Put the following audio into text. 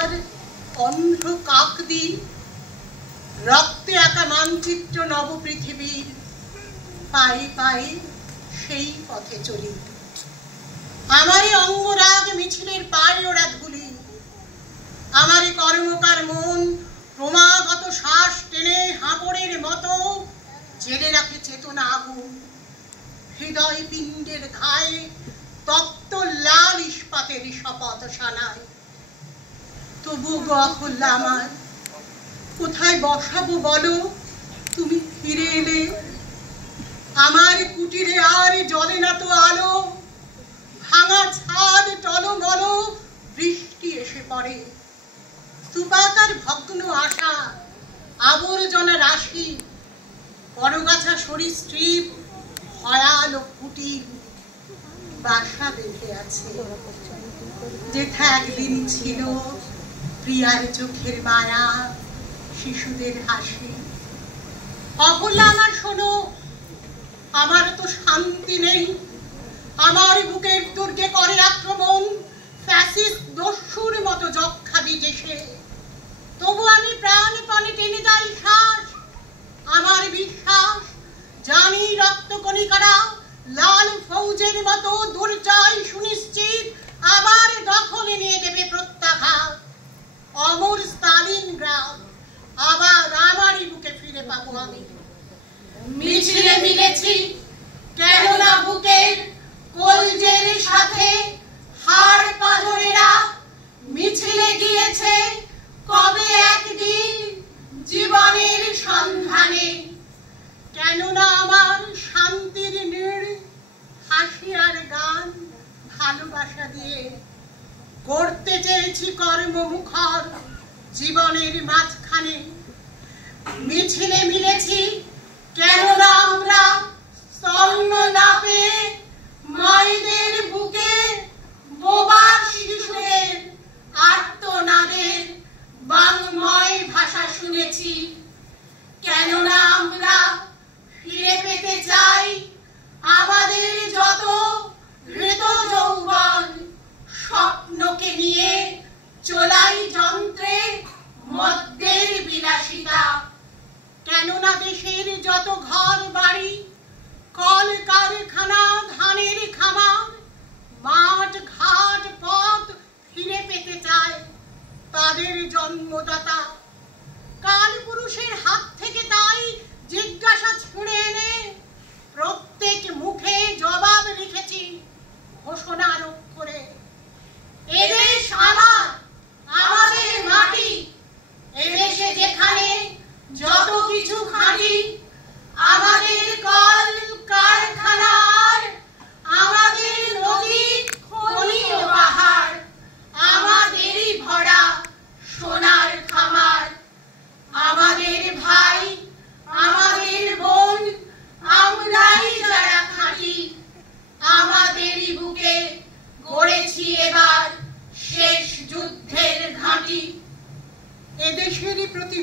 আমার অন্ধ্র কাকদি রক্তে আঁকা মানচিত্র নব পৃথিবীর পায়ে পায়ে সেই পথে চলি। আমারই অঙ্গরাগ মিছিলের পায়ে ওরা ধুলি, আমারই কর্মকার মন ক্রমাগত শ্বাস টেনে হাঁপড়ের মতো জেলে রাখে চেতনা আগুন। হৃদয় পিণ্ডের ঘায়ে তপ্ত লাল ইস্পাতের শপথ সানায়। তবু গহল্লা আমার, কোথায় বসাবো বলো তুমি ফিরে এলে? আমার কুটিরে আর জ্বলে না তো আলো, ভাঙা ছাদ টলমল বৃষ্টি এসে পড়ে। স্তূপাকার ভগ্ন আশা, আবর্জনা রাশি, করগাছা সরীসৃপ ভয়াল কুটির বাসা বেঁধে আছে। যেথা একদিন ছিল প্রিয়ার চোখের মায়া, শিশুদের হাসি। অহল্যা আমার শোনো, আমার তো শান্তি নেই। আমার বুকের দুর্গে করে আক্রমণ ফ্যাসিস্ট দস্যুর মতো যক্ষা বিদেশে। তবু আমি প্রাণপণে টেনে যাই শ্বাস। আমার বিশ্বাস, জানি রক্তকণিকারা লাল ফৌজের মতো দুর্জয় সুনিশ্চিত আবার দখলে নিয়ে দেবে প্রত্যাঘাত। অমর স্টালিনগ্রাড আবার আমারই বুকে ফিরে পাবো আমি। মিছিলে মিলেছি কেননা বুকের কলজের সাথে হাড় পাঁজরেরা মিছিলে গিয়েছে কবে একদিন জীবনের সন্ধানে। কেননা আমার শান্তির নীড় হাসি আর গান ভালোবাসা দিয়ে করতে চেয়েছি কর্মমুখর জীবনের মাঝখানে। মিছিলে মিলেছি কেননা আমরা স্বর্ণ না পেয়ে মায়েদের বুকে বোবা শিশুদের আর্তনাদের বাংময় ভাষা শুনেছি। কেননা আমরা ফিরে পেতে চাই আমাদের যত হৃত যৌবন, স্বপ্নকে নিয়ে চলাই যন্ত্রে মদ্যের বিলাসিতা। কেননা দেশের যত ঘর বাড়ি, কল কারখানা, ধানের খামার, মাঠ ঘাট পথ ফিরে পেতে চায় তাদের জন্মদাতা। কাল পুরুষের হাত থেকে তাই জিজ্ঞাসা ছুঁড়ে এনে প্রত্যেক মুখে জবাব লিখেছি ঘোষণার অক্ষরে। এদেশ আমার, আমাদের মাটি, এদেশে যেখানে যত কিছু খাঁটি, আমাদের কল কারখানা আর আমাদের নদী খনি ও পাহাড়, আমাদেরই ভরা সোনার খামার। আমাদের ভাই, আমাদের বোন, আমরাই যারা খাঁটি, আমাদেরই বুকে গড়েছি এবার শেষ যুদ্ধের ঘাঁটি। এদেশেরই প্রতি